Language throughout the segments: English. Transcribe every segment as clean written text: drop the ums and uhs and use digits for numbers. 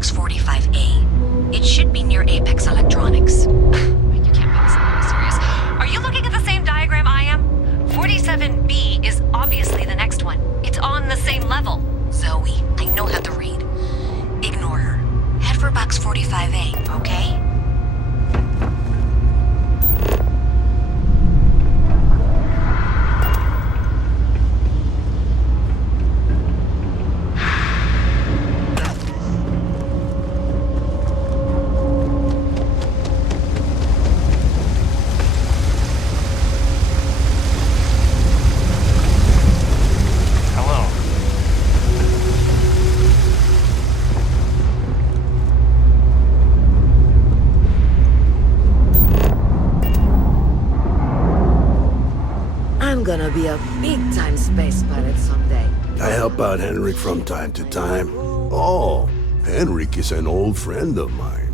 Box 45A. It should be near Apex Electronics. You can't be serious. Are you looking at the same diagram I am? 47B is obviously the next one. It's on the same level. Zoe, I know how to read. Ignore her. Head for Box 45A, okay? I'm gonna be a big-time space pilot someday. I help out Henrik from time to time. Oh, Henrik is an old friend of mine.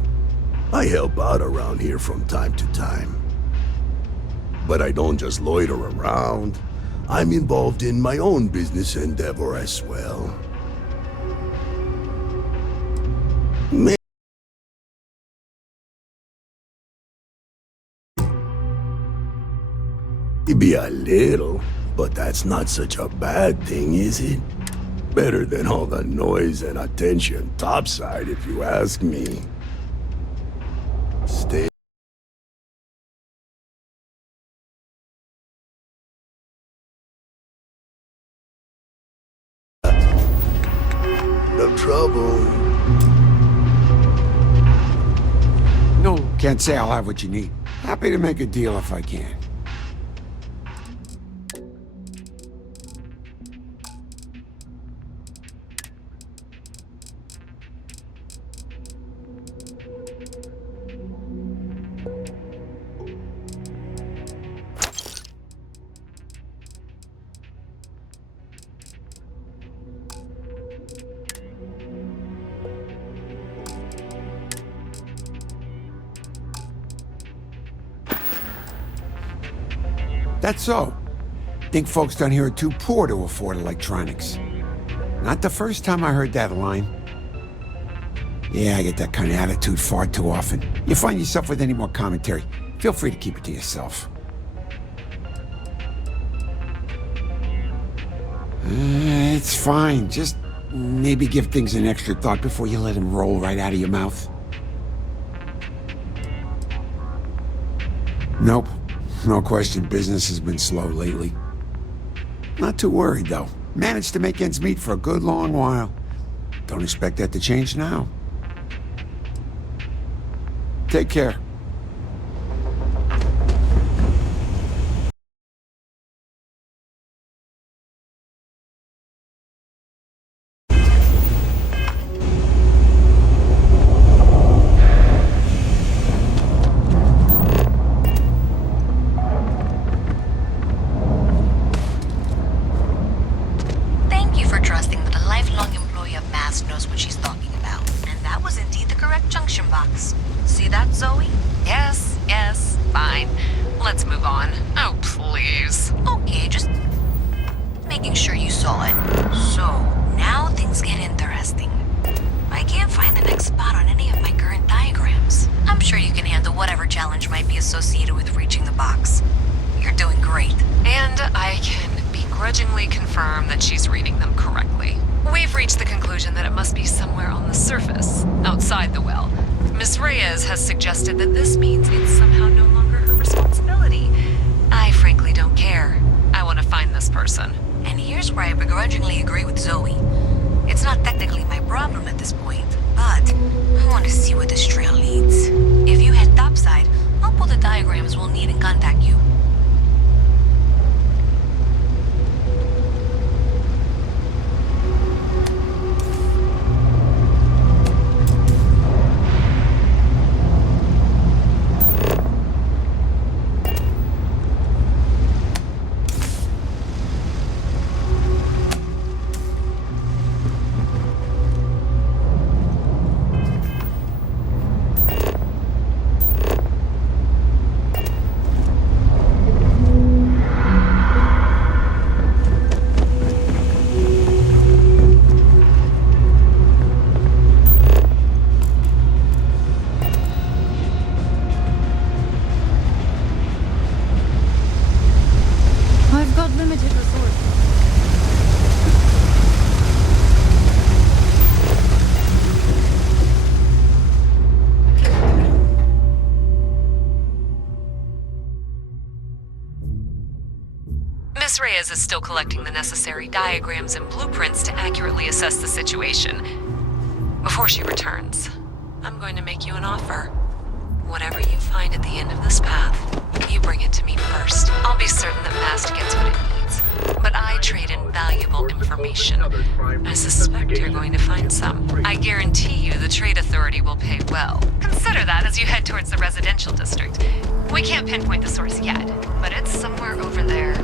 I help out around here from time to time. But I don't just loiter around. I'm involved in my own business endeavor as well. Maybe a little, but that's not such a bad thing, is it? Better than all the noise and attention topside, if you ask me. Stay. No trouble. No, can't say I'll have what you need. Happy to make a deal if I can. That's so. Think folks down here are too poor to afford electronics. Not the first time I heard that line. Yeah, I get that kind of attitude far too often. You find yourself with any more commentary, feel free to keep it to yourself. It's fine. Just maybe give things an extra thought before you let them roll right out of your mouth. Nope. No question, business has been slow lately. Not too worried, though. Managed to make ends meet for a good long while. Don't expect that to change now. Take care. Knows what she's talking about. And that was indeed the correct junction box. See that, Zoe? Yes, fine. Let's move on. Oh, please. Okay, just making sure you saw it. So, now things get interesting. I can't find the next spot on any of my current diagrams. I'm sure you can handle whatever challenge might be associated with reaching the box. You're doing great. And I can begrudgingly confirm that she's reading them correctly. We've reached the conclusion that it must be somewhere on the surface, outside the well. Miss Reyes has suggested that this means it's somehow no longer her responsibility. I frankly don't care. I want to find this person. And here's where I begrudgingly agree with Zoe. It's not technically my problem at this point, but I want to see where this trail leads. If you head topside, I'll pull the diagrams we'll need and contact you. Miss Reyes is still collecting the necessary diagrams and blueprints to accurately assess the situation. Before she returns, I'm going to make you an offer. Whatever you find at the end of this path, you bring it to me first. I'll be certain that Mast gets what it needs. But I trade in valuable information. I suspect you're going to find some. I guarantee you the Trade Authority will pay well. Consider that as you head towards the residential district. We can't pinpoint the source yet, but it's somewhere over there.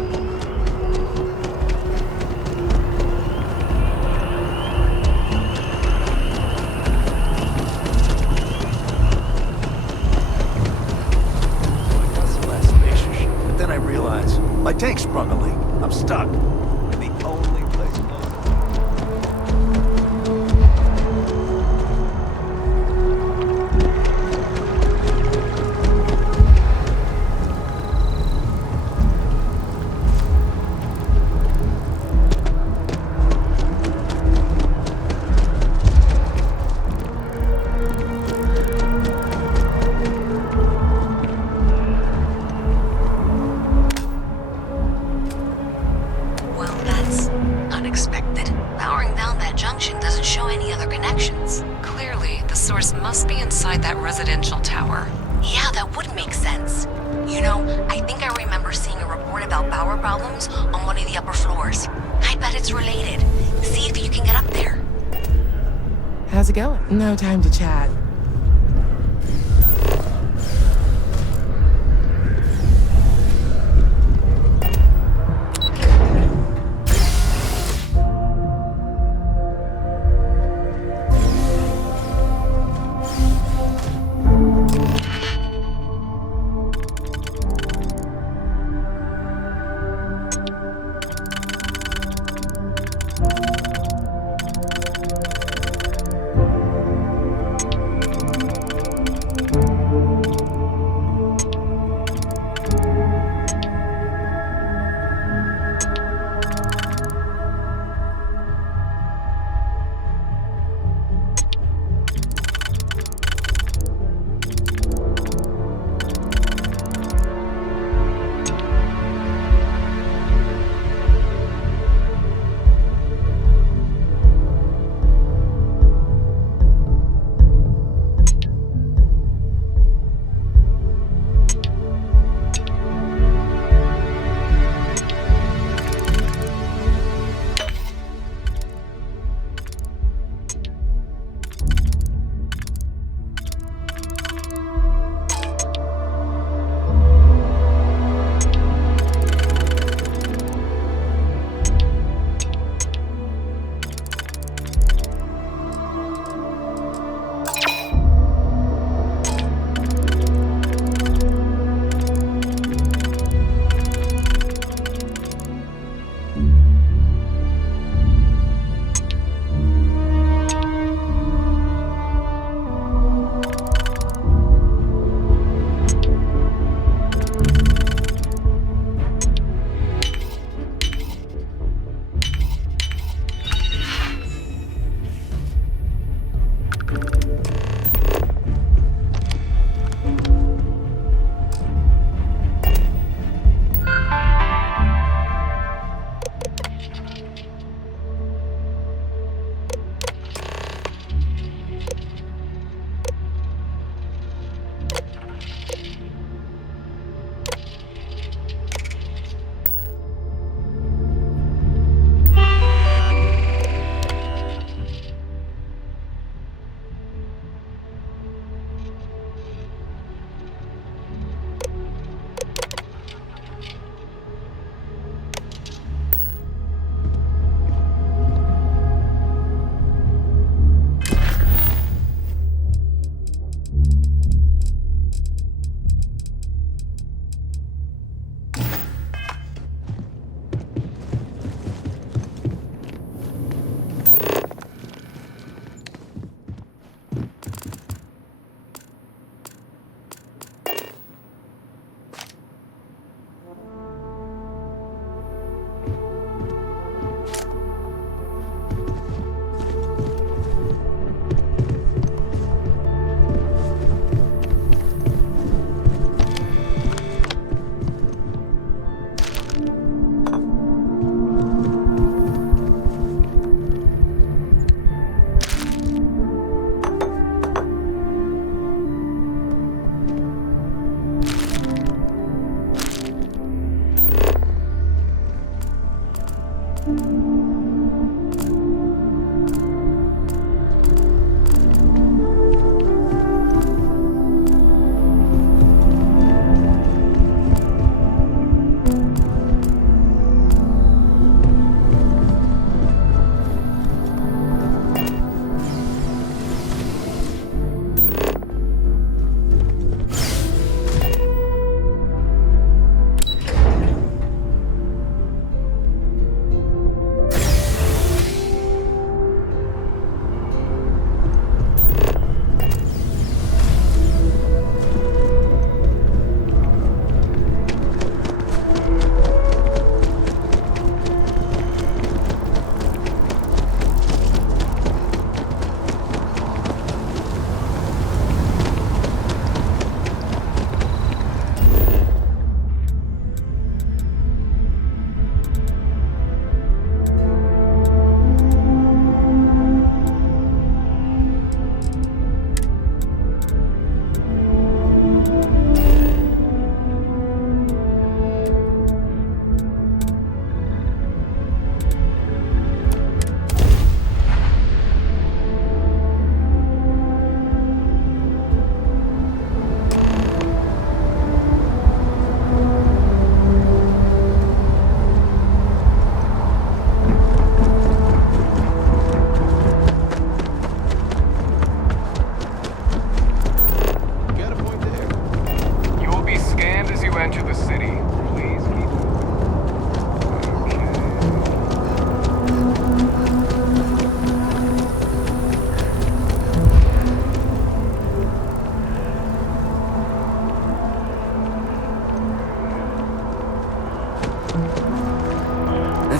But then I realized my tank sprung a leak. I'm stuck. And the only place close. Well, that's unexpected. Powering down that junction doesn't show any other connections. Clearly, the source must be inside that residential tower. Yeah, that would make sense. You know, I think I remember seeing a report about power problems on one of the upper floors. I bet it's related. See if you can get up there. How's it going? No time to chat.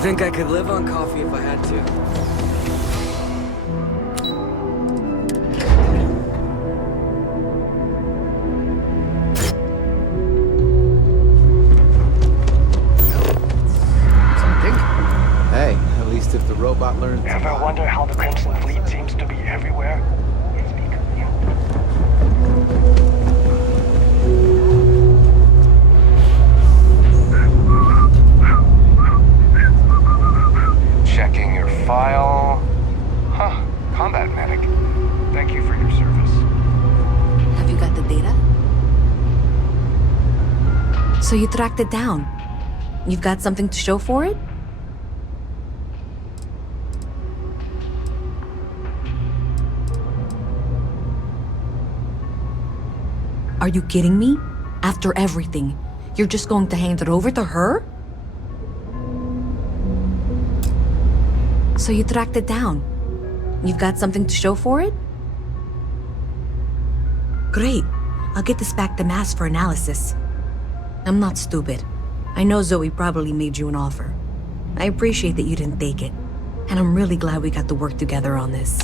think I could live on coffee if I had to. Something? Hey, at least if the robot learns to Ever fly. wonder how the Crimson Fleet seems to be everywhere? It's Checking your file. Huh, combat medic. Thank you for your service. Have you got the data? So you tracked it down. You've got something to show for it? Are you kidding me? After everything, you're just going to hand it over to her? So you tracked it down. You've got something to show for it? Great. I'll get this back to Mass for analysis. I'm not stupid. I know Zoe probably made you an offer. I appreciate that you didn't take it. And I'm really glad we got to work together on this.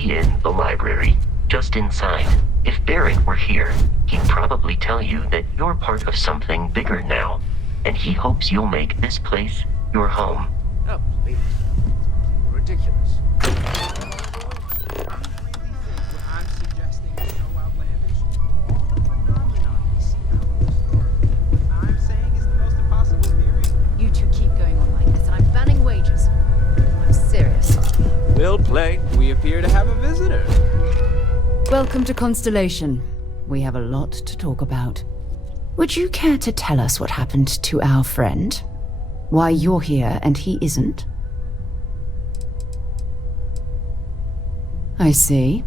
be in the library, just inside. If Barrett were here, he'd probably tell you that you're part of something bigger now, and he hopes you'll make this place your home. Oh, please. Ridiculous. You two keep going on like this, and I'm banning wages. I'm serious. Well played. We appear to have a visitor. Welcome to Constellation. We have a lot to talk about. Would you care to tell us what happened to our friend? Why you're here and he isn't? I see.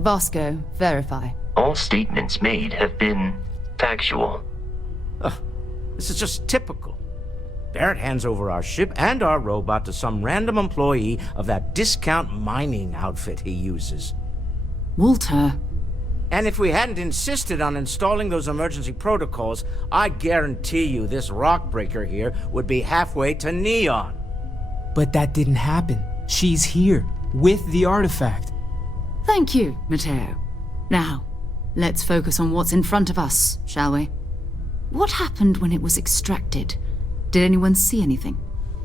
Vasco, verify. All statements made have been factual. This is just typical. Barrett hands over our ship and our robot to some random employee of that discount mining outfit he uses. Walter. And if we hadn't insisted on installing those emergency protocols, I guarantee you this rock breaker here would be halfway to Neon. But that didn't happen. She's here, with the artifact. Thank you, Matteo. Now, let's focus on what's in front of us, shall we? What happened when it was extracted? Did anyone see anything?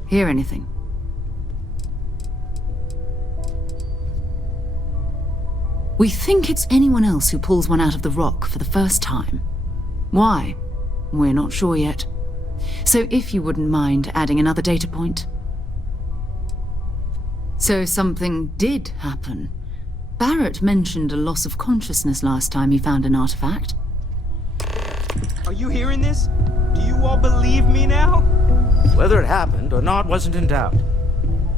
Hear anything? We think it's anyone else who pulls one out of the rock for the first time. Why? We're not sure yet. So if you wouldn't mind adding another data point. So something did happen. Barrett mentioned a loss of consciousness last time he found an artifact. Are you hearing this? Do you all believe me now? Whether it happened or not wasn't in doubt.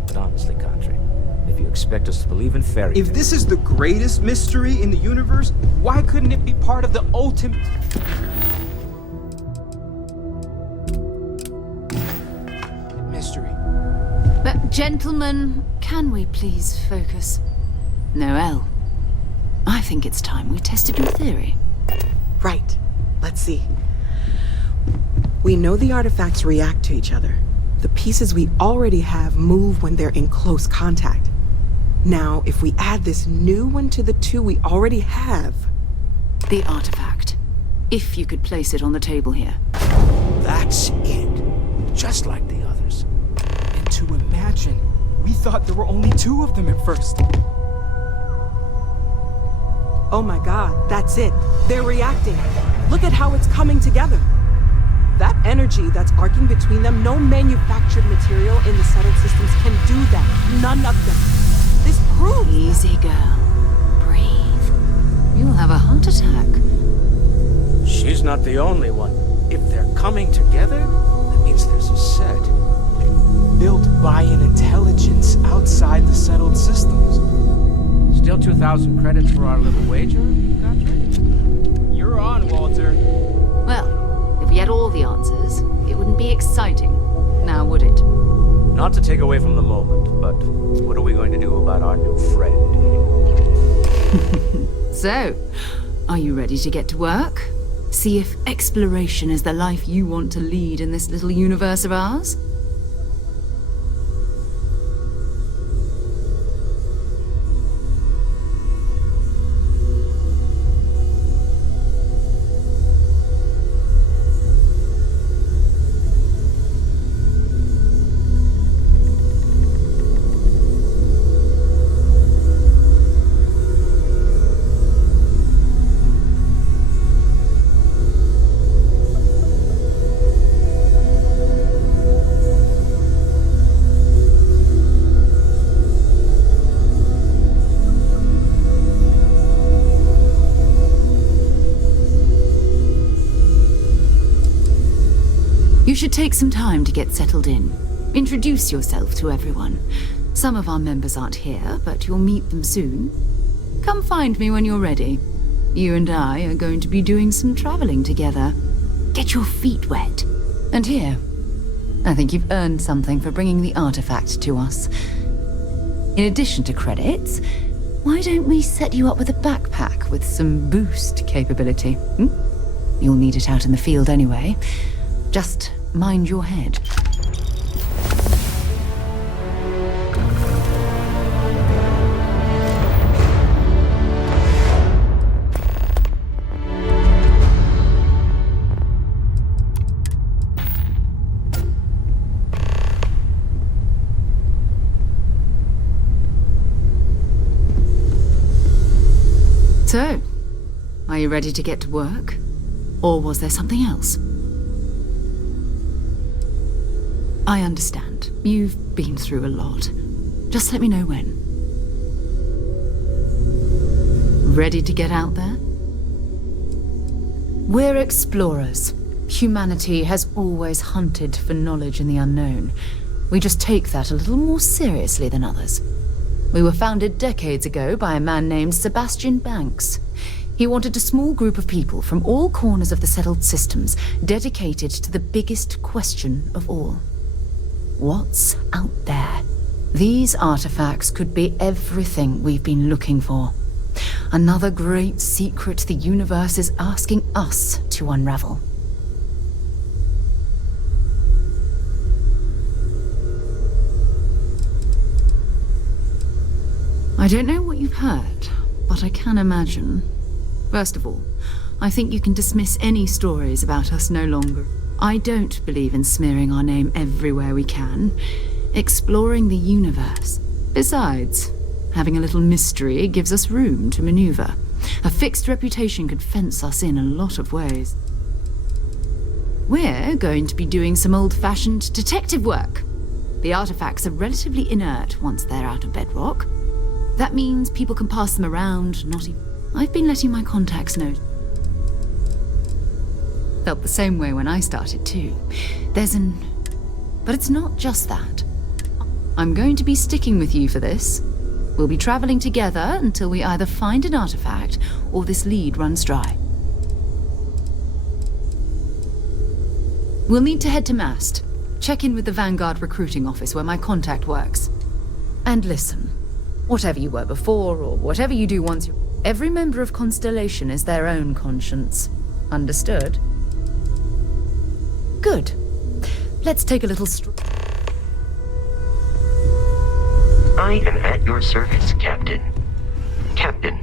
But honestly, Country, if you expect us to believe in fairy tales... If this is the greatest mystery in the universe, why couldn't it be part of the ultimate... mystery? But gentlemen, can we please focus? Noelle, I think it's time we tested your theory. Right. Let's see. We know the artifacts react to each other. The pieces we already have move when they're in close contact. Now, if we add this new one to the two we already have... The artifact. If you could place it on the table here. That's it. Just like the others. And to imagine, we thought there were only two of them at first. Oh my god, that's it. They're reacting. Look at how it's coming together. That energy that's arcing between them, no manufactured material in the settled systems can do that. None of them. This proves... Easy, girl. Breathe. You'll have a heart attack. She's not the only one. If they're coming together, that means there's a set. Built by an intelligence outside the settled systems. Still 2,000 credits for our little wager, Country? You're on, Walter. Well, if we had all the answers, it wouldn't be exciting. Now, would it? Not to take away from the moment, but what are we going to do about our new friend? So, are you ready to get to work? See if exploration is the life you want to lead in this little universe of ours? You should take some time to get settled in. Introduce yourself to everyone. Some of our members aren't here, but you'll meet them soon. Come find me when you're ready. You and I are going to be doing some traveling together. Get your feet wet. And here, I think you've earned something for bringing the artifact to us. In addition to credits, why don't we set you up with a backpack with some boost capability? You'll need it out in the field anyway. Just mind your head. you ready to get to work? Or was there something else? I understand. You've been through a lot. Just let me know when. Ready to get out there? We're explorers. Humanity has always hunted for knowledge in the unknown. We just take that a little more seriously than others. We were founded decades ago by a man named Sebastian Banks. He wanted a small group of people from all corners of the settled systems dedicated to the biggest question of all. What's out there? These artifacts could be everything we've been looking for. Another great secret the universe is asking us to unravel. I don't know what you've heard, but I can imagine. First of all, I think you can dismiss any stories about us no longer. I don't believe in smearing our name everywhere we can, exploring the universe. Besides, having a little mystery gives us room to maneuver. A fixed reputation could fence us in a lot of ways. We're going to be doing some old-fashioned detective work. The artifacts are relatively inert once they're out of bedrock. That means people can pass them around, not even... I've been letting my contacts know. Felt the same way when I started too. But it's not just that. I'm going to be sticking with you for this. We'll be traveling together until we either find an artifact or this lead runs dry. We'll need to head to Mast. Check in with the Vanguard recruiting office where my contact works. And listen, whatever you were before or whatever you do once every member of Constellation is their own conscience. Understood? Good. Let's take a little I am at your service, Captain. Captain,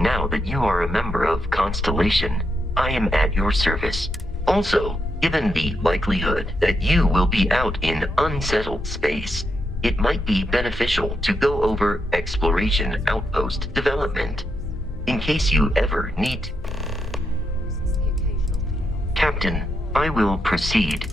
now that you are a member of Constellation, I am at your service. Also, given the likelihood that you will be out in unsettled space, it might be beneficial to go over exploration outpost development, in case you ever need. Captain, I will proceed.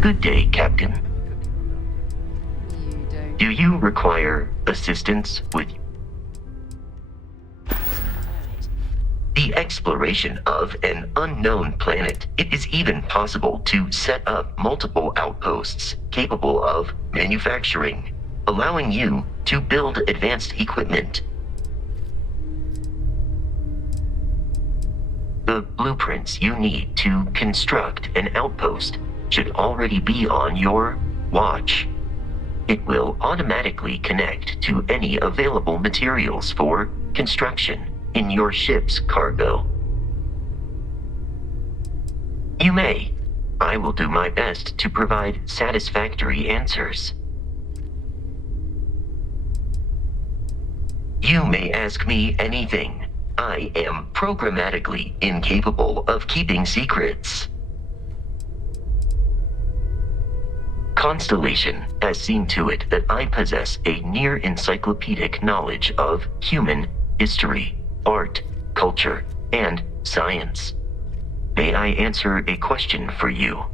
Good day, Captain. Do you require assistance with the exploration of an unknown planet? It is even possible to set up multiple outposts capable of manufacturing, allowing you to build advanced equipment. The blueprints you need to construct an outpost should already be on your watch. It will automatically connect to any available materials for construction in your ship's cargo. You may. I will do my best to provide satisfactory answers. You may ask me anything. I am programmatically incapable of keeping secrets. Constellation has seen to it that I possess a near-encyclopedic knowledge of human history, art, culture, and science. May I answer a question for you?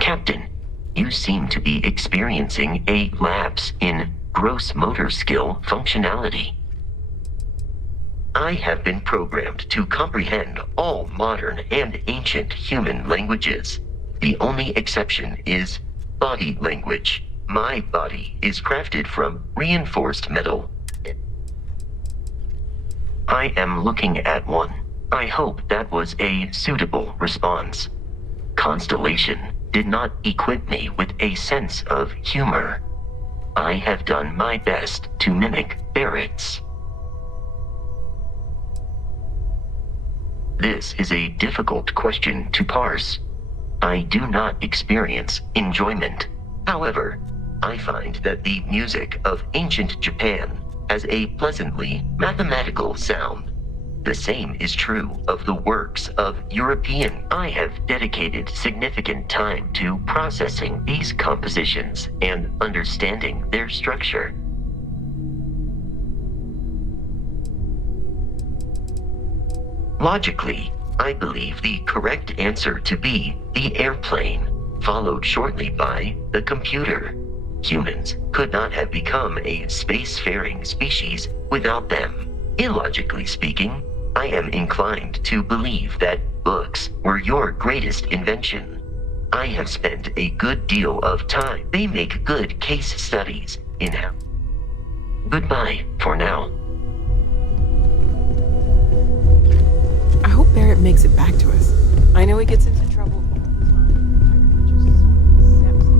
Captain, you seem to be experiencing a lapse in gross motor skill functionality. I have been programmed to comprehend all modern and ancient human languages. The only exception is body language. My body is crafted from reinforced metal. I am looking at one. I hope that was a suitable response. Constellation did not equip me with a sense of humor. I have done my best to mimic Barrett's. This is a difficult question to parse. I do not experience enjoyment. However, I find that the music of ancient Japan has a pleasantly mathematical sound. The same is true of the works of European. I have dedicated significant time to processing these compositions and understanding their structure. Logically, I believe the correct answer to be the airplane, followed shortly by the computer. Humans could not have become a spacefaring species without them. Illogically speaking, I am inclined to believe that books were your greatest invention. I have spent a good deal of time. They make good case studies in how. Goodbye for now. I hope Barrett makes it back to us. I know he gets into trouble all the time. Everyone just sort of accepts him.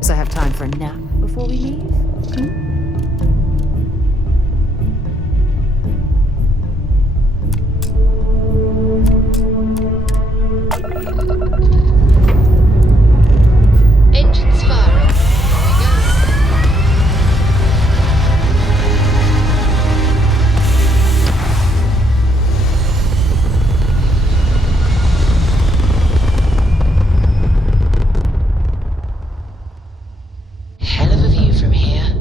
So I have time for a nap before we leave? Engines firing. Here we go. Hell of a view from here.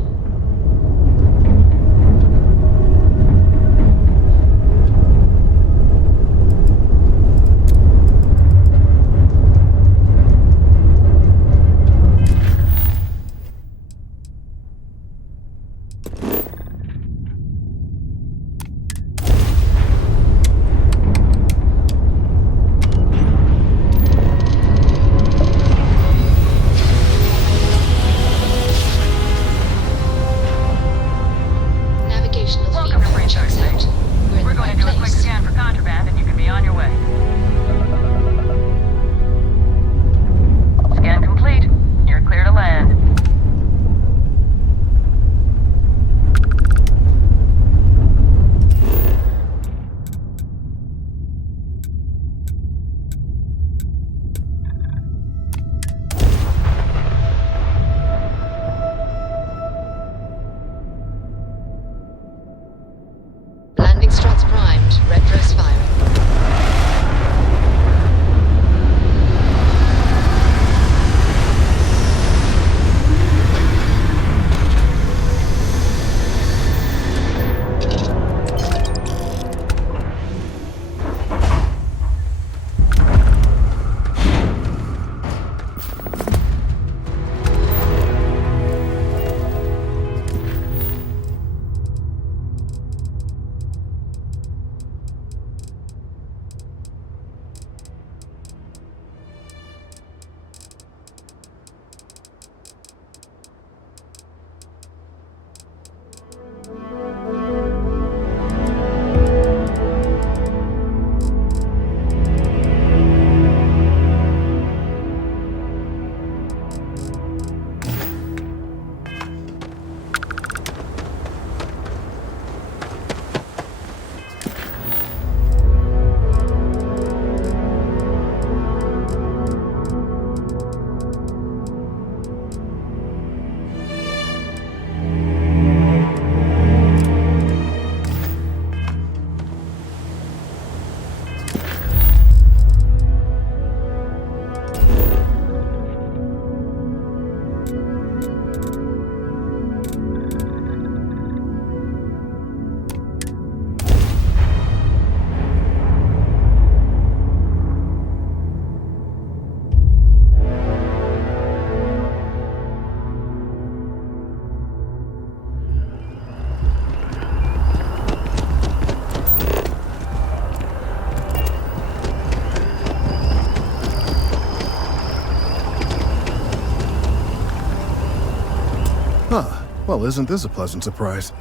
Huh. Well, isn't this a pleasant surprise?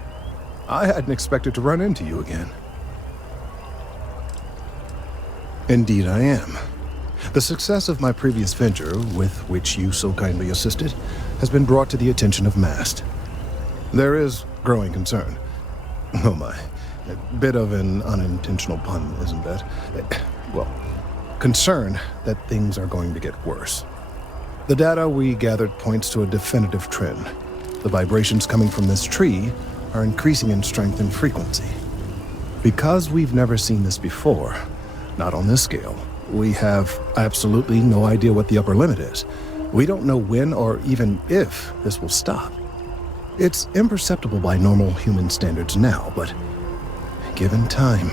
I hadn't expected to run into you again. Indeed I am. The success of my previous venture, with which you so kindly assisted, has been brought to the attention of MAST. There is growing concern. Oh my. A bit of an unintentional pun, isn't that? Well, concern that things are going to get worse. The data we gathered points to a definitive trend. The vibrations coming from this tree are increasing in strength and frequency. Because we've never seen this before, not on this scale, we have absolutely no idea what the upper limit is. We don't know when or even if this will stop. It's imperceptible by normal human standards now, but given time.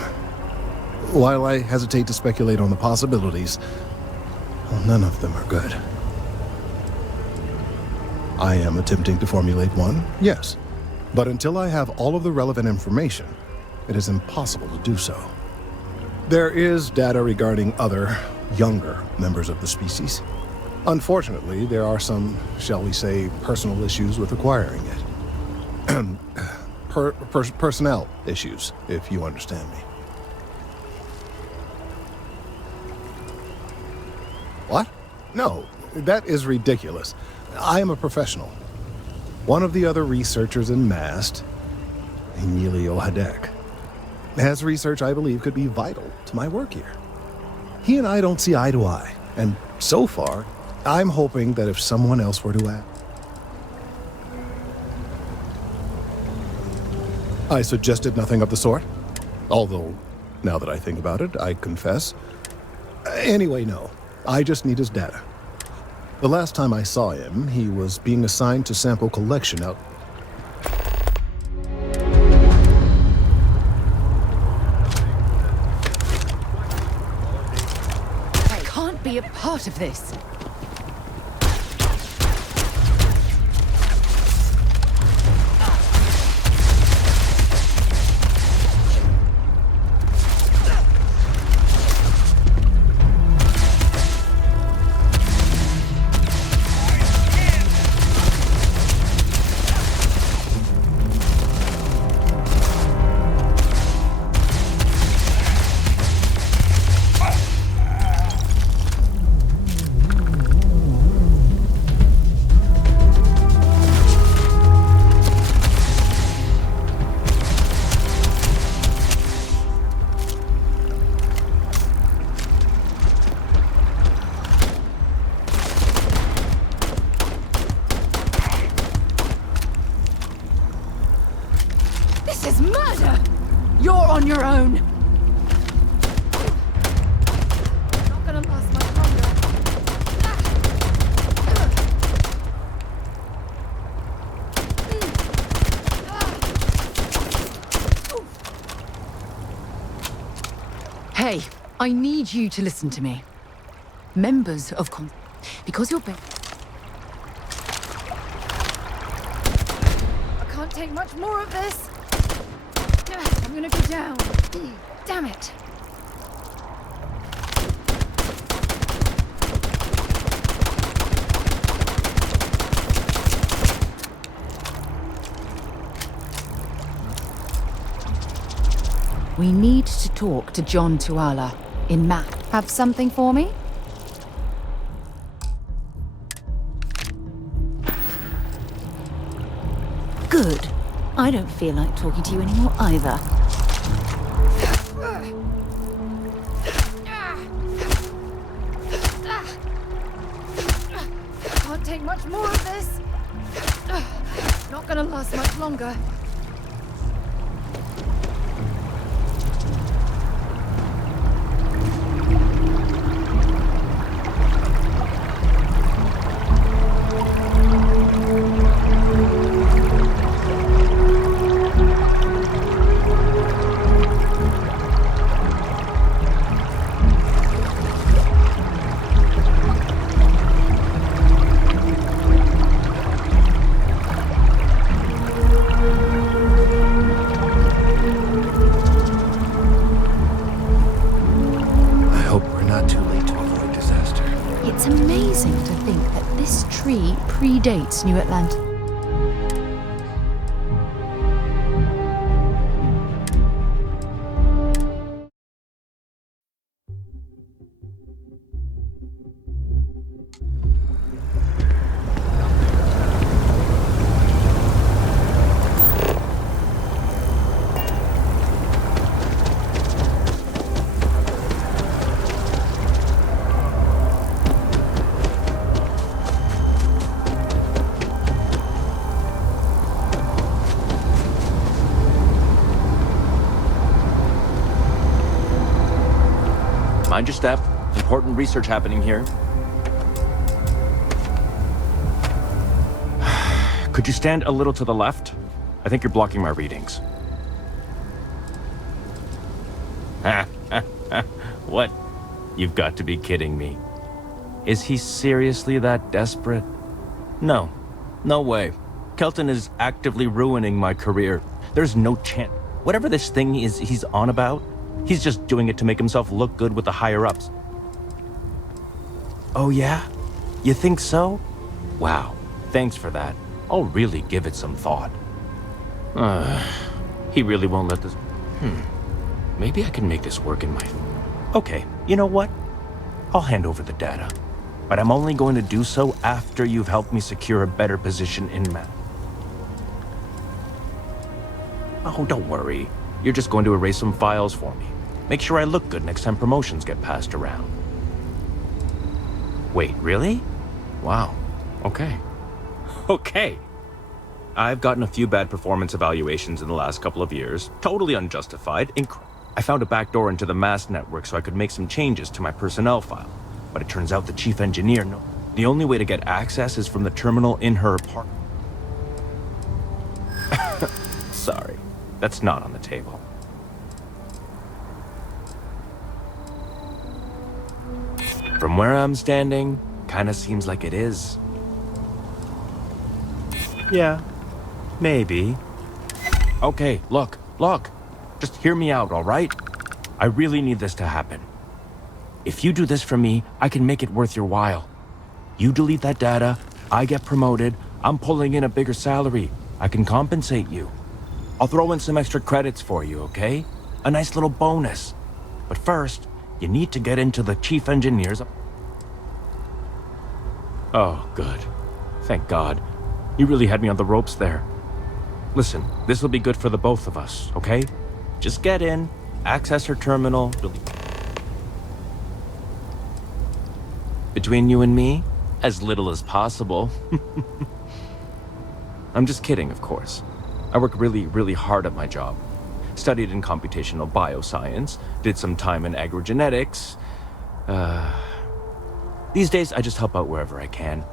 While I hesitate to speculate on the possibilities, well, none of them are good. I am attempting to formulate one, yes. But until I have all of the relevant information, it is impossible to do so. There is data regarding other, younger members of the species. Unfortunately, there are some, shall we say, personal issues with acquiring it. Personnel issues, if you understand me. What? No, that is ridiculous. I am a professional. One of the other researchers in MAST, Emilio Hadek, has research I believe could be vital to my work here. He and I don't see eye to eye, and so far, I'm hoping that if someone else were to act. I suggested nothing of the sort. Although, now that I think about it, I confess. Anyway, no. I just need his data. The last time I saw him, he was being assigned to sample collection out. I can't be a part of this. Your own. Not gonna last much longer. Hey, I need you to listen to me. Members of because you're I can't take much more of this. I'm gonna go down. Damn it. We need to talk to John Tuala in Mac. Have something for me? Good. I don't feel like talking to you anymore either. Can't take much more of this. Not gonna last much longer. It's amazing to think that this tree predates New Atlantis. Mind your step. Important research happening here. Could you stand a little to the left? I think you're blocking my readings. What? You've got to be kidding me. Is he seriously that desperate? No. No way. Kelton is actively ruining my career. There's no chance. Whatever this thing is he's on about, he's just doing it to make himself look good with the higher-ups. Oh yeah? You think so? Wow. Thanks for that. I'll really give it some thought. He really won't let this... Maybe I can make this work in my... Okay, you know what? I'll hand over the data. But I'm only going to do so after you've helped me secure a better position in math. Oh, don't worry. You're just going to erase some files for me. Make sure I look good next time promotions get passed around. Wait, really? Wow. Okay. Okay. I've gotten a few bad performance evaluations in the last couple of years. Totally unjustified. I found a backdoor into the MAST network so I could make some changes to my personnel file. But it turns out the chief engineer knows. The only way to get access is from the terminal in her apartment. Sorry. That's not on the table. From where I'm standing, kinda seems like it is. Yeah, maybe. Okay, look. Just hear me out, all right? I really need this to happen. If you do this for me, I can make it worth your while. You delete that data, I get promoted, I'm pulling in a bigger salary. I can compensate you. I'll throw in some extra credits for you, okay? A nice little bonus. But first, you need to get into the chief engineer's... Oh, good. Thank God. You really had me on the ropes there. Listen, this will be good for the both of us, okay? Just get in, access her terminal, between you and me, as little as possible. I'm just kidding, of course. I work really hard at my job. Studied in computational bioscience, did some time in agrogenetics. These days, I just help out wherever I can.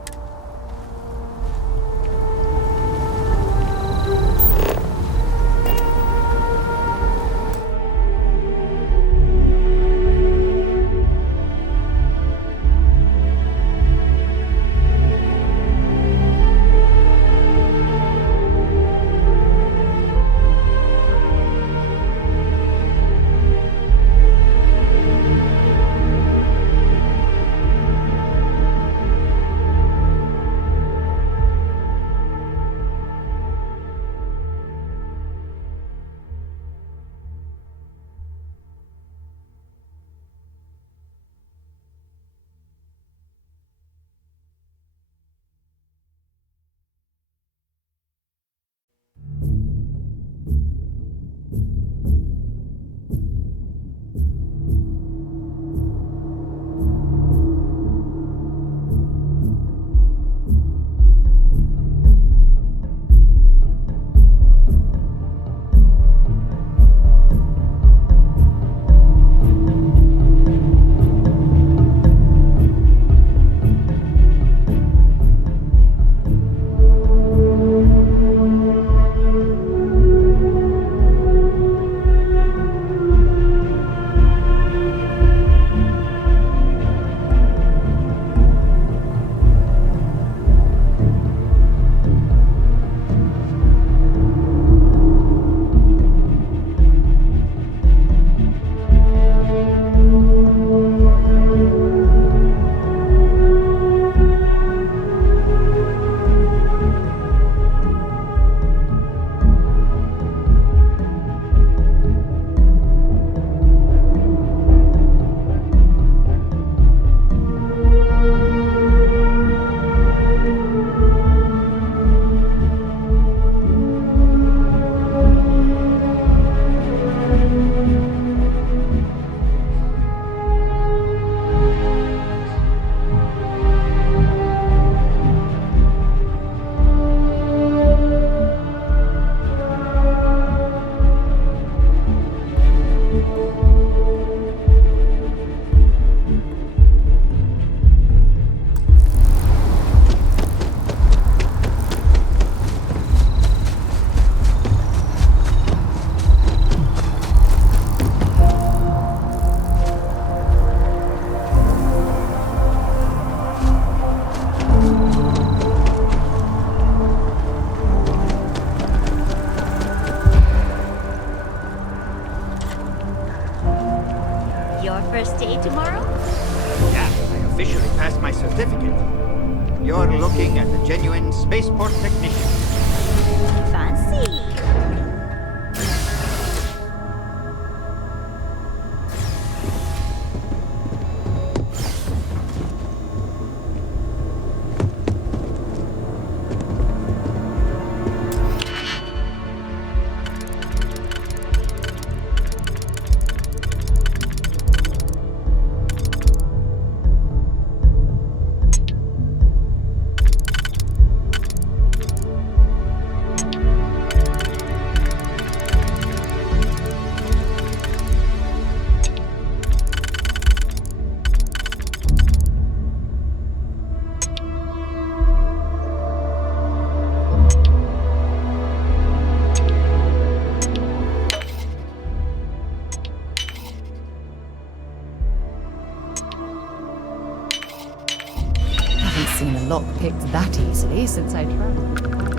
looking at the genuine spaceport technician. Fancy. Seen a lock picked that easily since I traveled.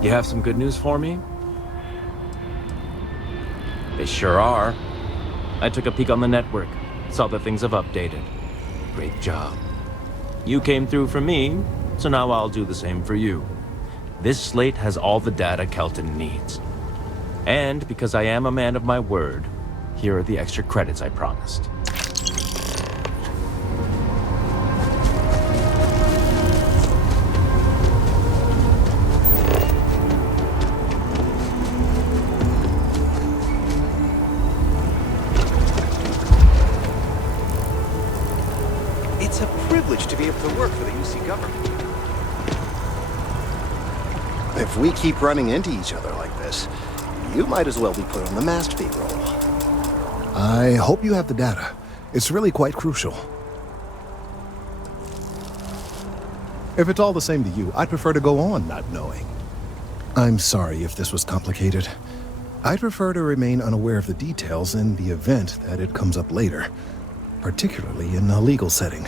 You have some good news for me? They sure are. I took a peek on the network, saw that things have updated. Great job. You came through for me, so now I'll do the same for you. This slate has all the data Kelton needs. And because I am a man of my word, here are the extra credits I promised. It's a privilege to be able to work for the UC government. If we keep running into each other like this, you might as well be put on the masked payroll. I hope you have the data. It's really quite crucial. If it's all the same to you, I'd prefer to go on not knowing. I'm sorry if this was complicated. I'd prefer to remain unaware of the details in the event that it comes up later, particularly in a legal setting.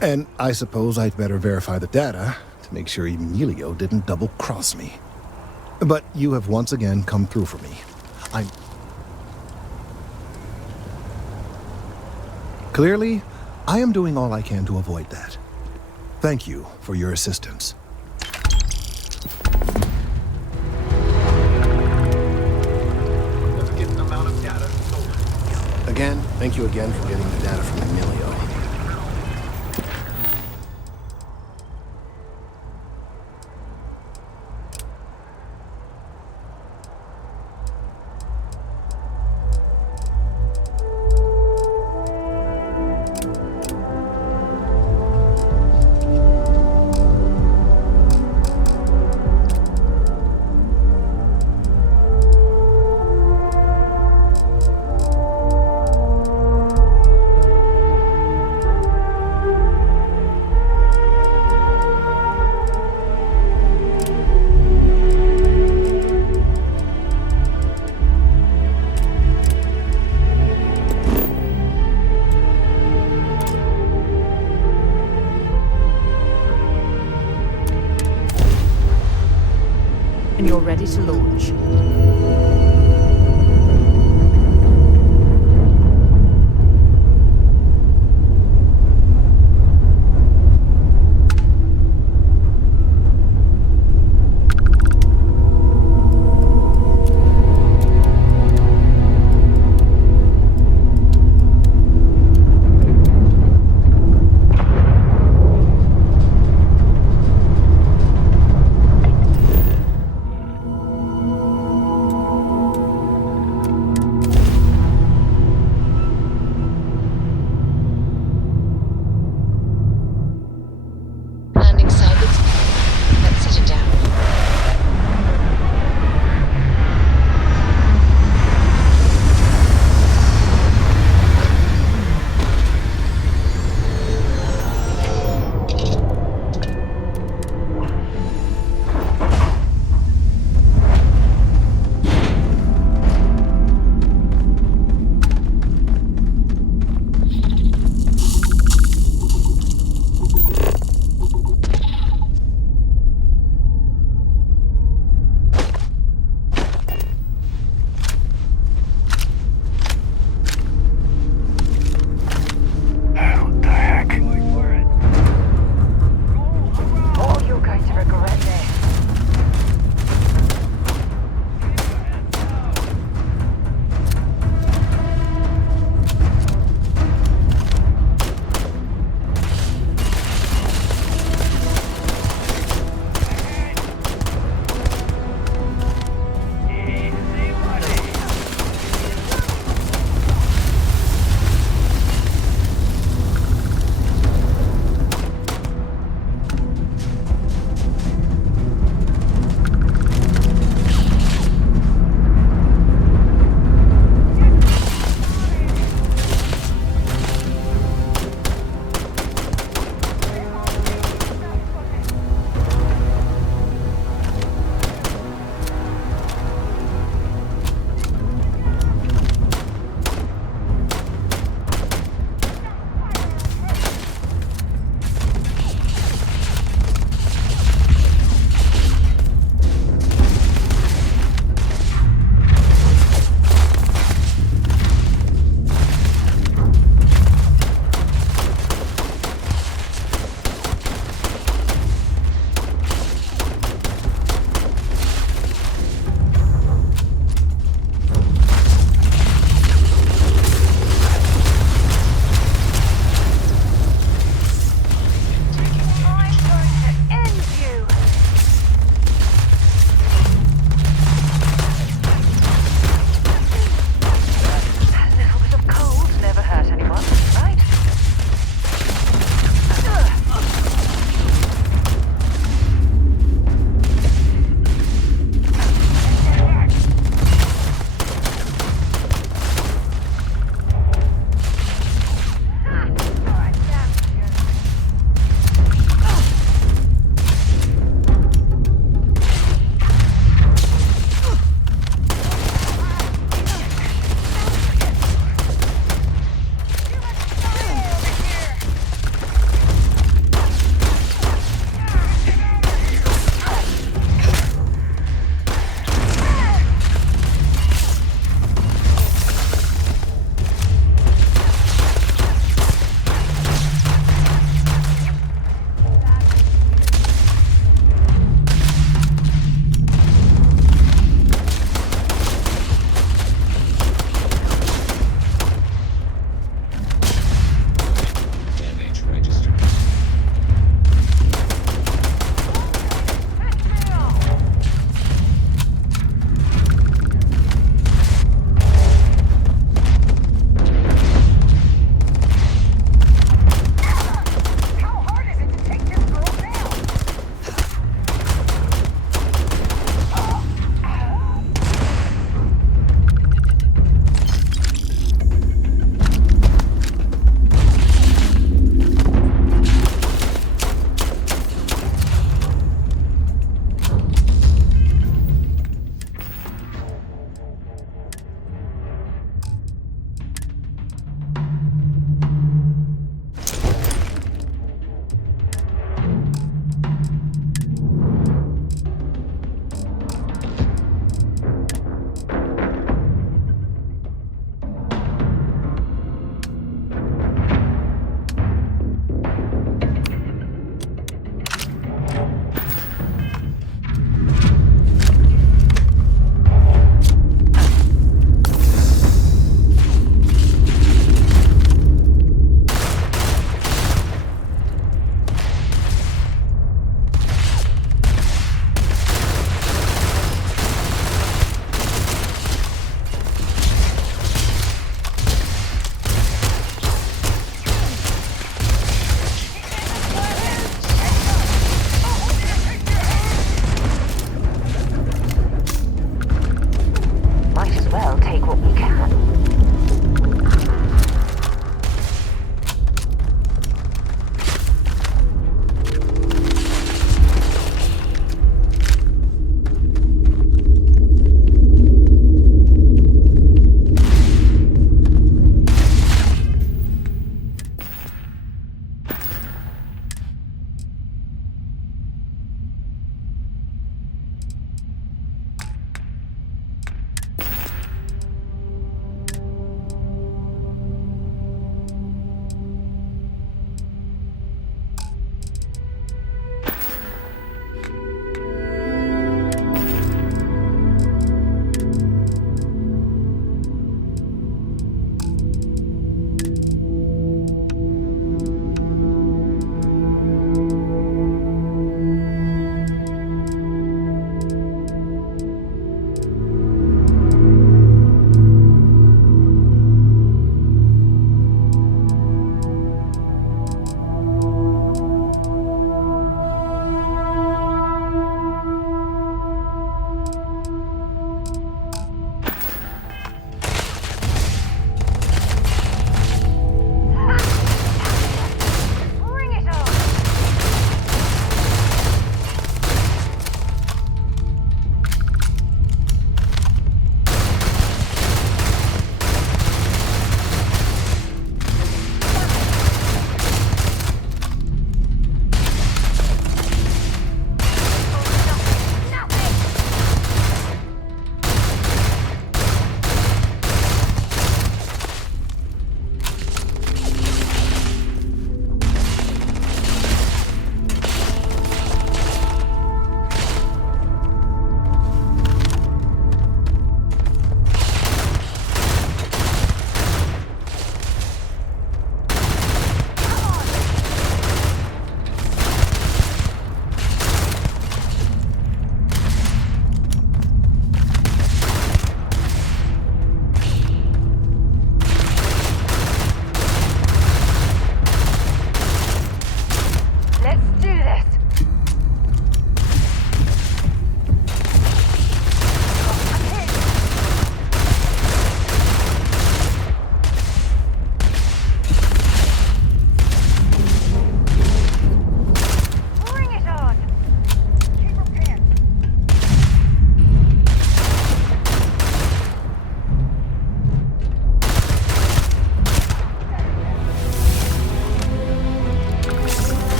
And I suppose I'd better verify the data to make sure Emilio didn't double-cross me. But you have once again come through for me. Clearly, I am doing all I can to avoid that. Thank you for your assistance. Again, thank you again for getting the data from Emilio. And you're ready to launch.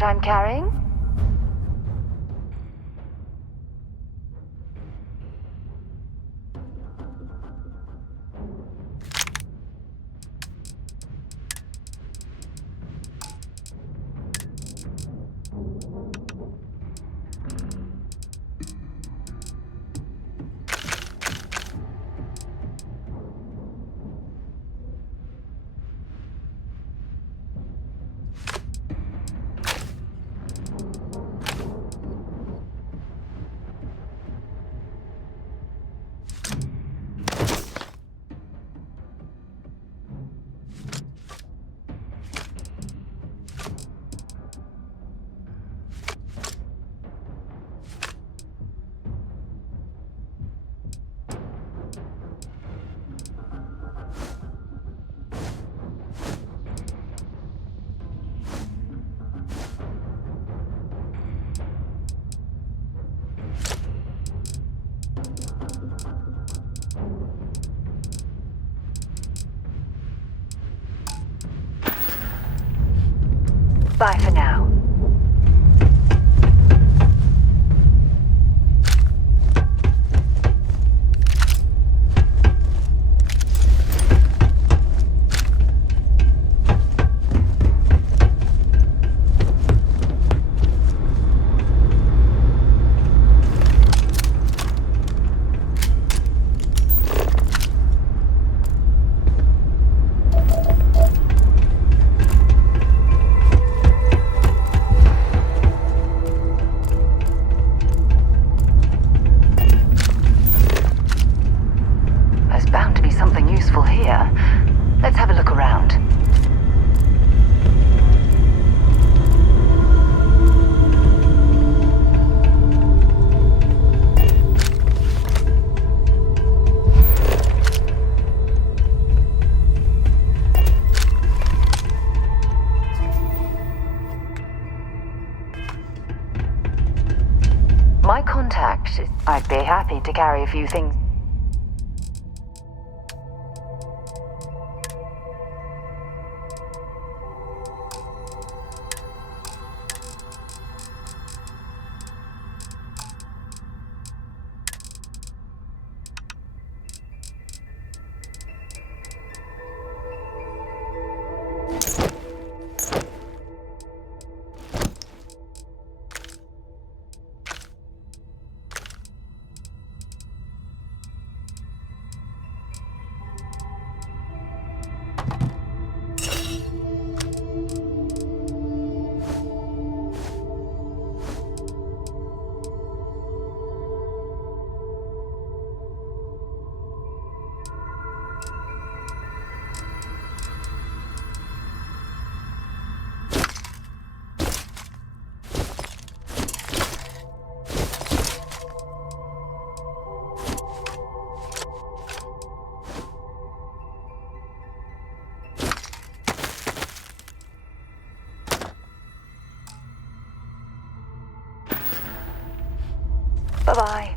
what I'm carrying? Bye for now. Let's have a look around. My contact, I'd be happy to carry a few things. Bye-bye.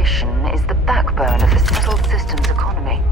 exploration is the backbone of a settled systems economy.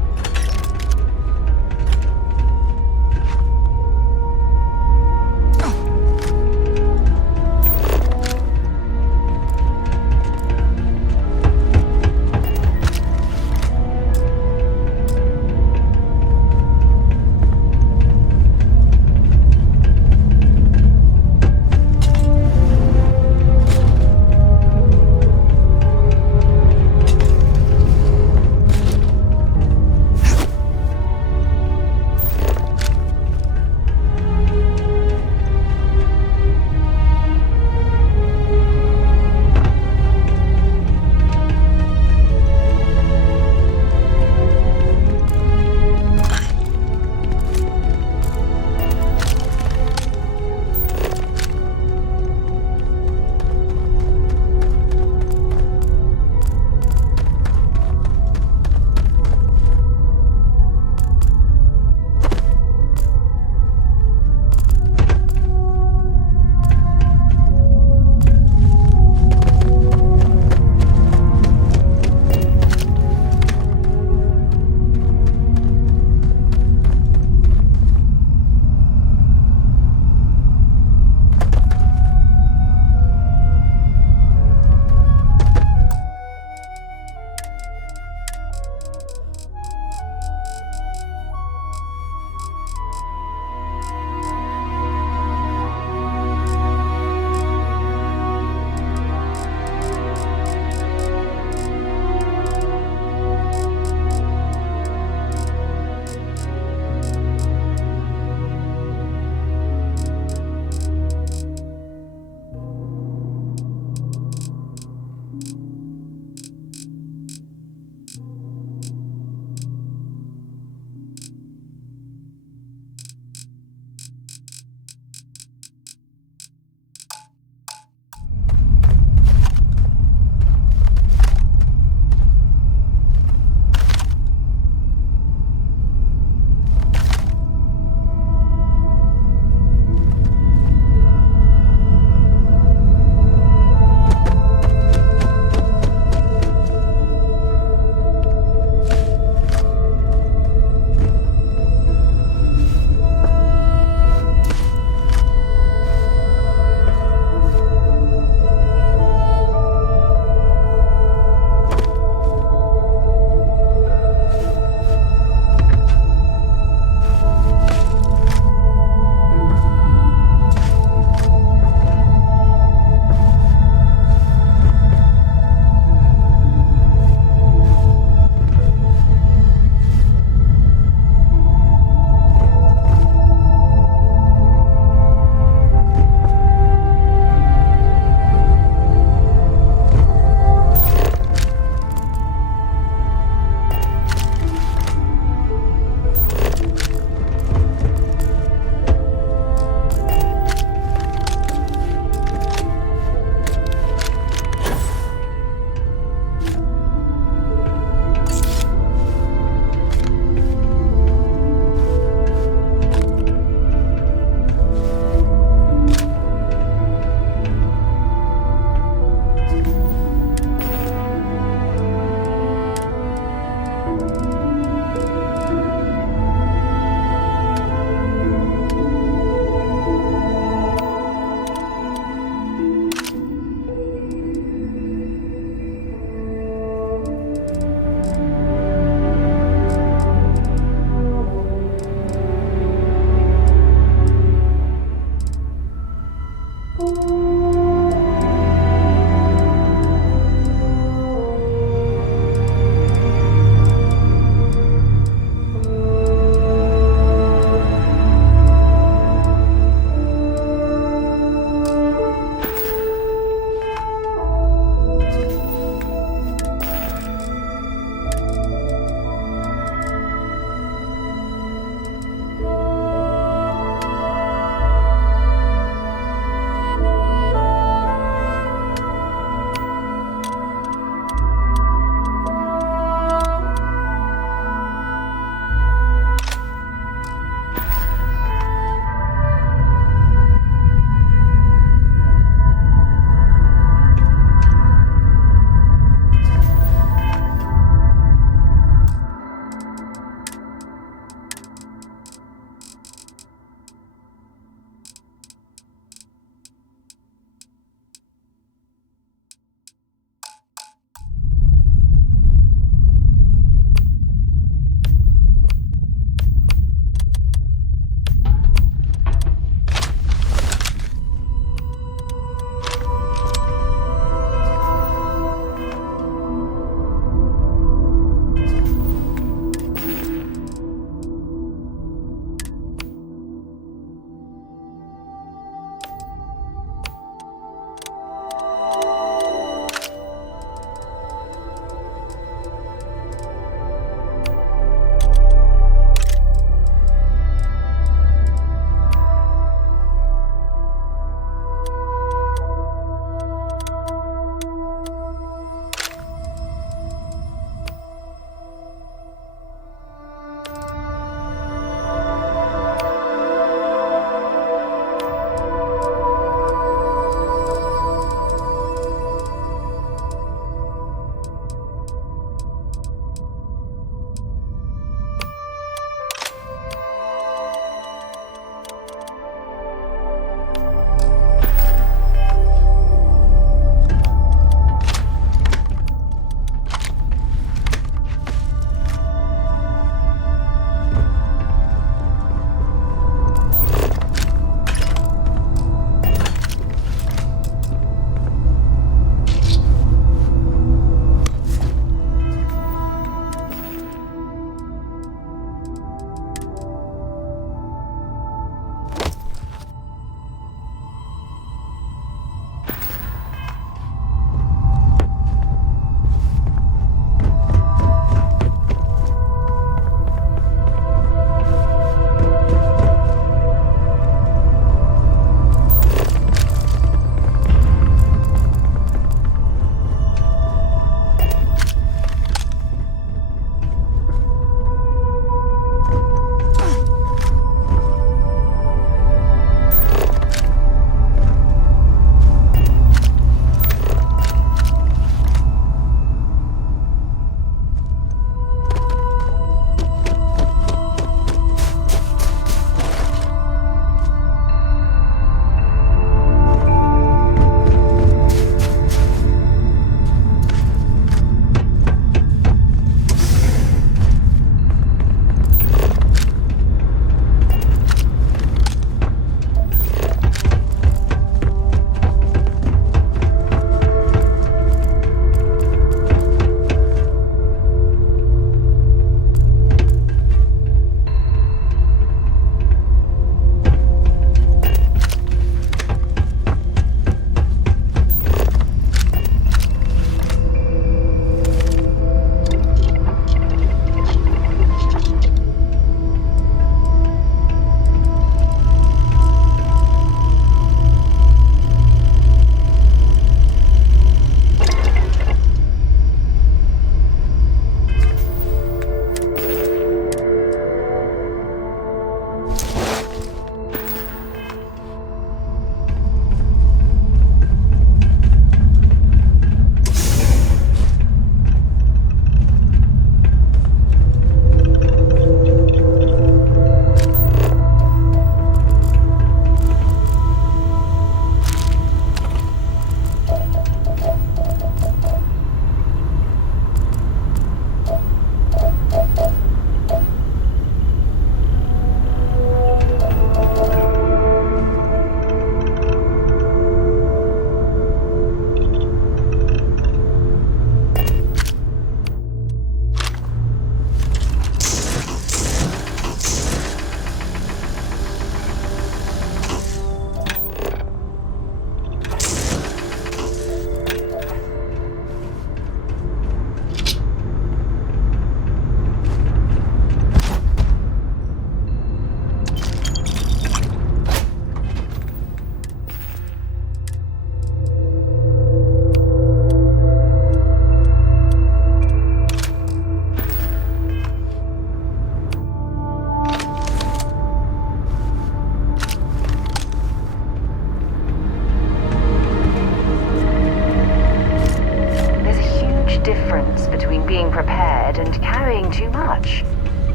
asking too much.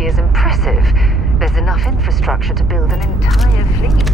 Is impressive. There's enough infrastructure to build an entire fleet.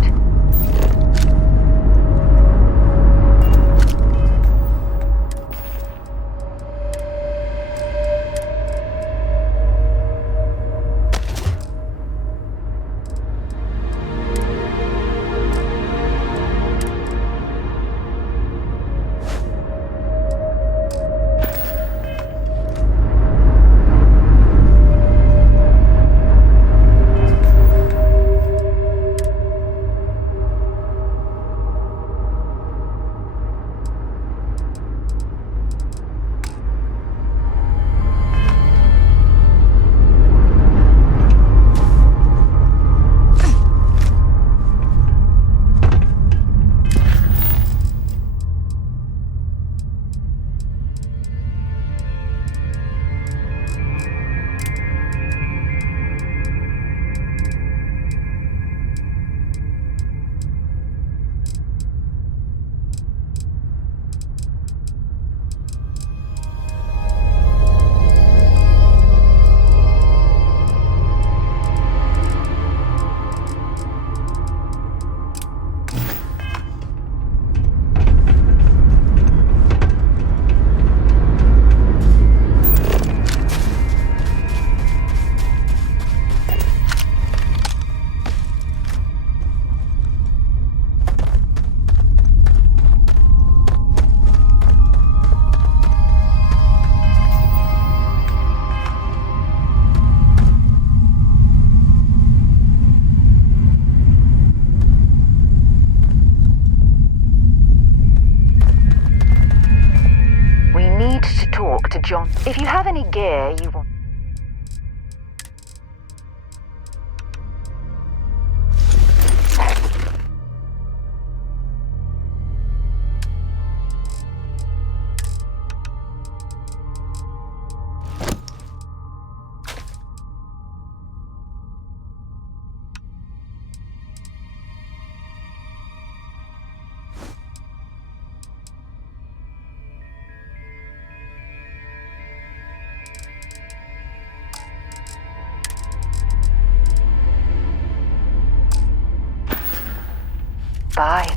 Talk to John. If you have any gear you want. Bye.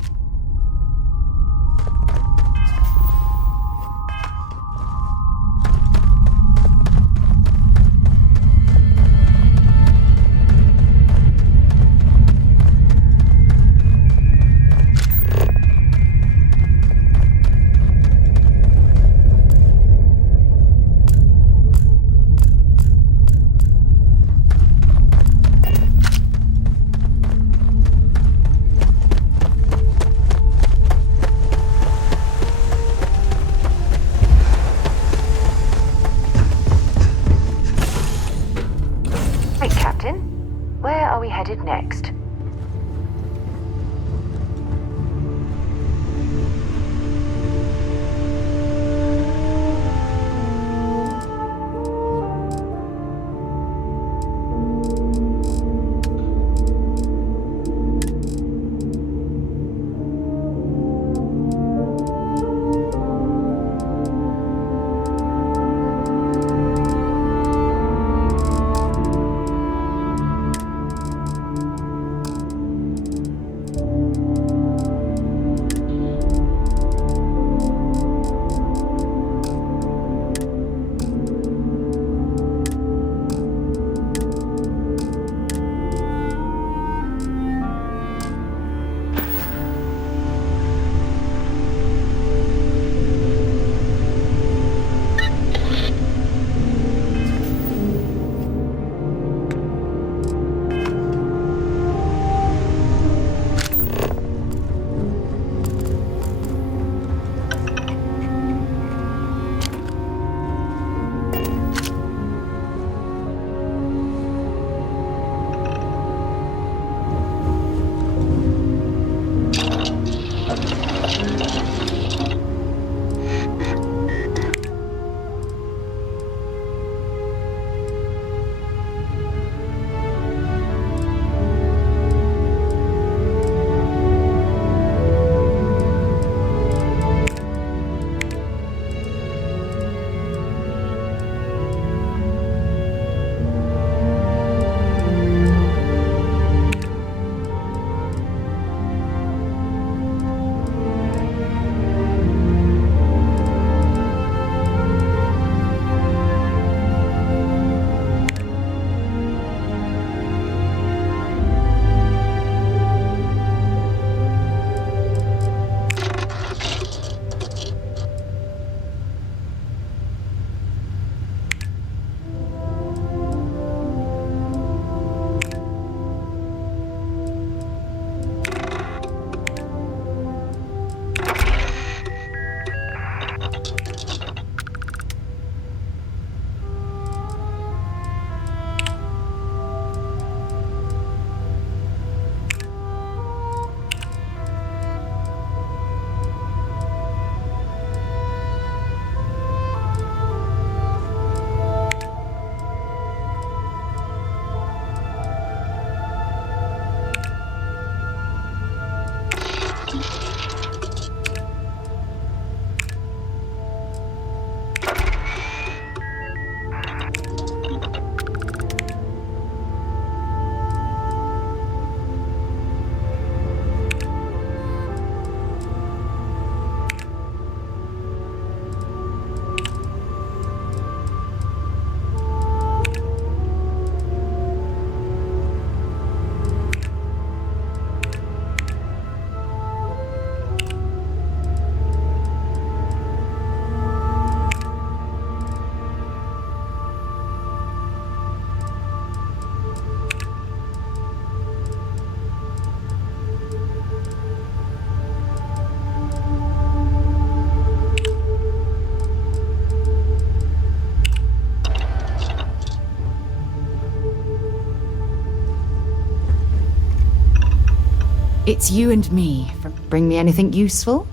It's you and me. Bring me anything useful?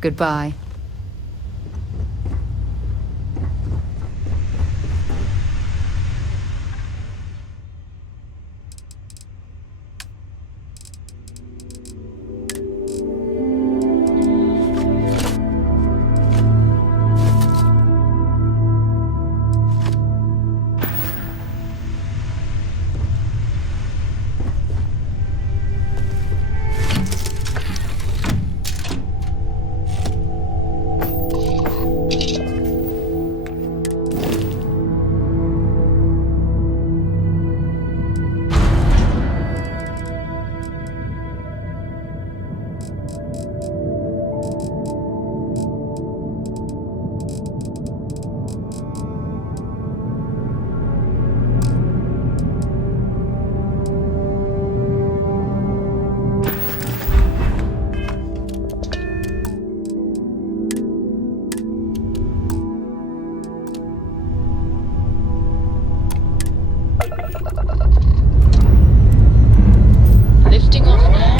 Goodbye. Lifting off now.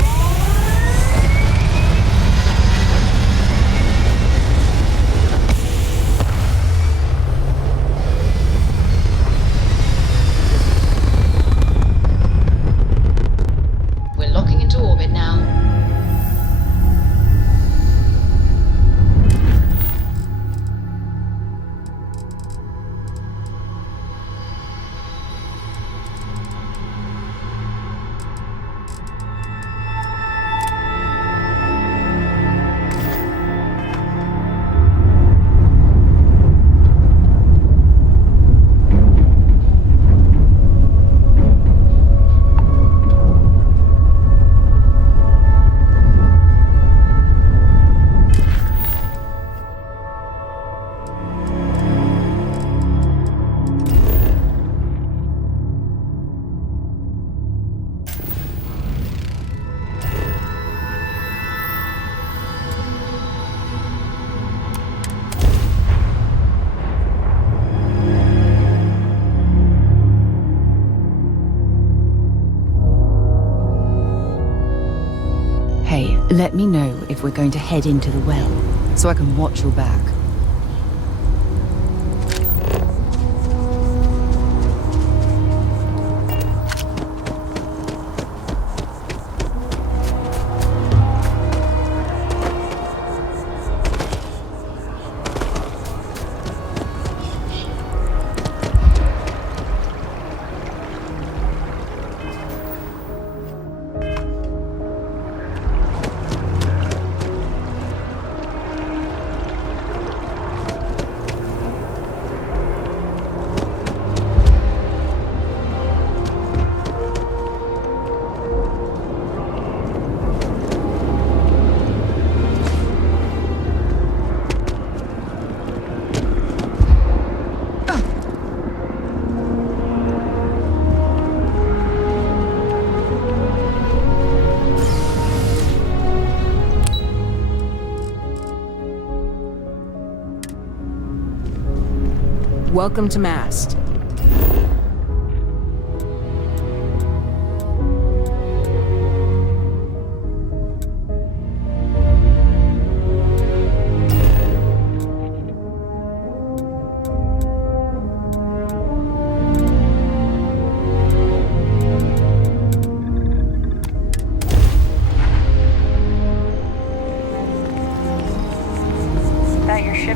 We're locking into orbit now. Hey, let me know if we're going to head into the well, so I can watch your back. Welcome to Mast.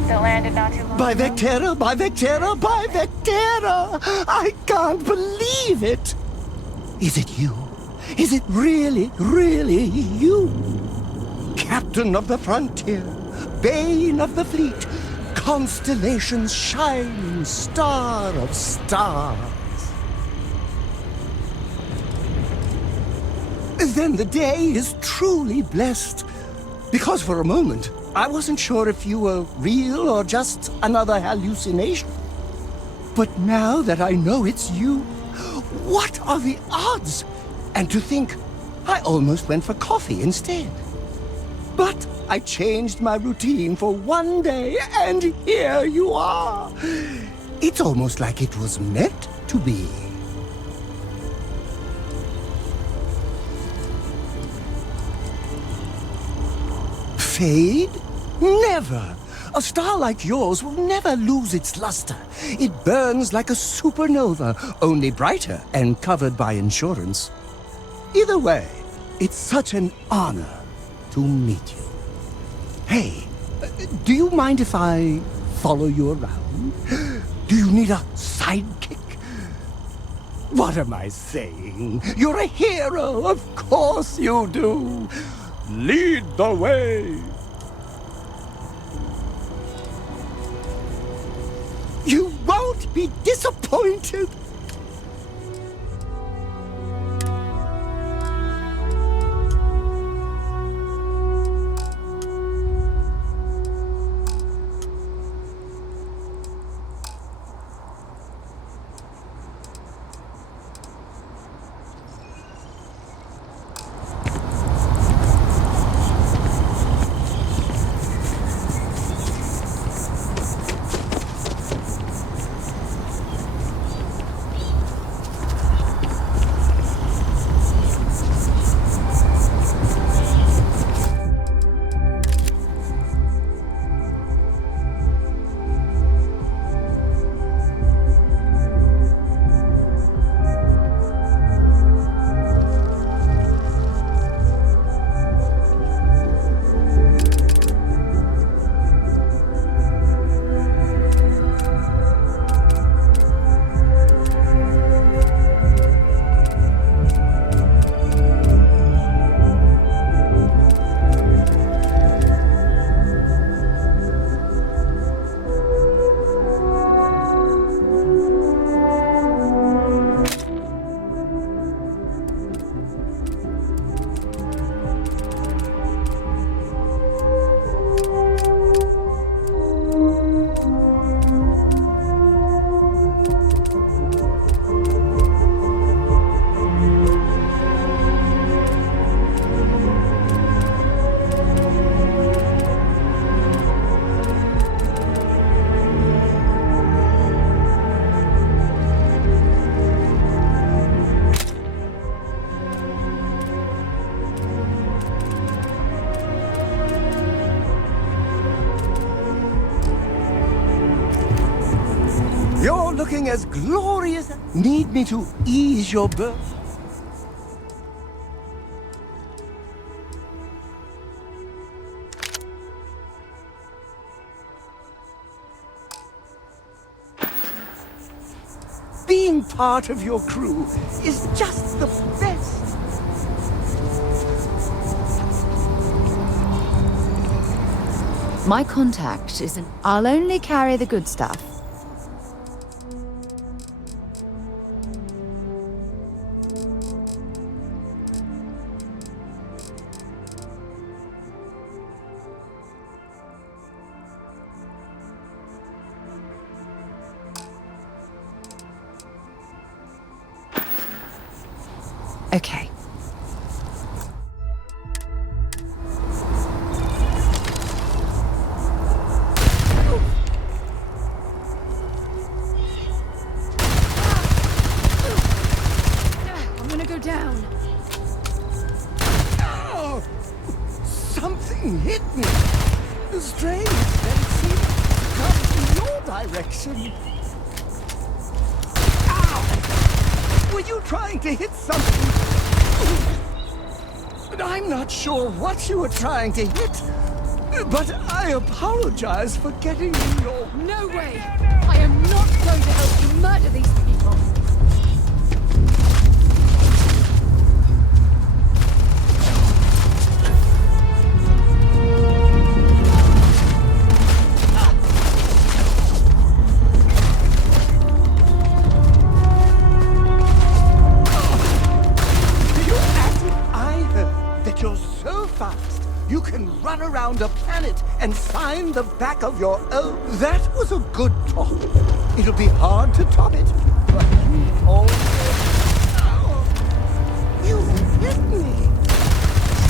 that landed not too long By ago? Vectera, by Vectera, by Vectera! I can't believe it! Is it you? Is it really, really you? Captain of the frontier, bane of the fleet, constellation's shining star of stars. Then the day is truly blessed. Because for a moment, I wasn't sure if you were real or just another hallucination. But now that I know it's you, what are the odds? And to think, I almost went for coffee instead. But I changed my routine for one day, and here you are. It's almost like it was meant to be. Fade? Never! A star like yours will never lose its luster. It burns like a supernova, only brighter and covered by insurance. Either way, it's such an honor to meet you. Hey, do you mind if I follow you around? Do you need a sidekick? What am I saying? You're a hero, of course you do. Lead the way. You won't be disappointed. You're looking as glorious. Need me to ease your burden? Being part of your crew is just the best. My contact isn't. I'll only carry the good stuff. Okay. I'm gonna go down. Oh, something hit me. Strange that it seemed to come from your direction. Ow! Were you trying to hit something? But I'm not sure what you were trying to hit. But I apologize for getting in your... No way! I am not going to help you murder these people! You're so fast, you can run around a planet and sign the back of your own. That was a good talk. It'll be hard to top it, but you also... Oh, you hit me.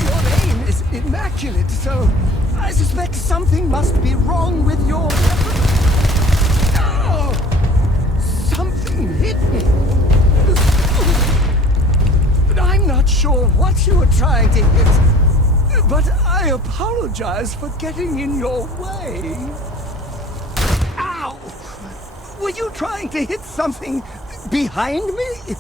Your aim is immaculate, so I suspect something must be wrong with your weapon. Oh, something hit me. I'm not sure what you were trying to hit, but I apologize for getting in your way. Ow! Were you trying to hit something behind me?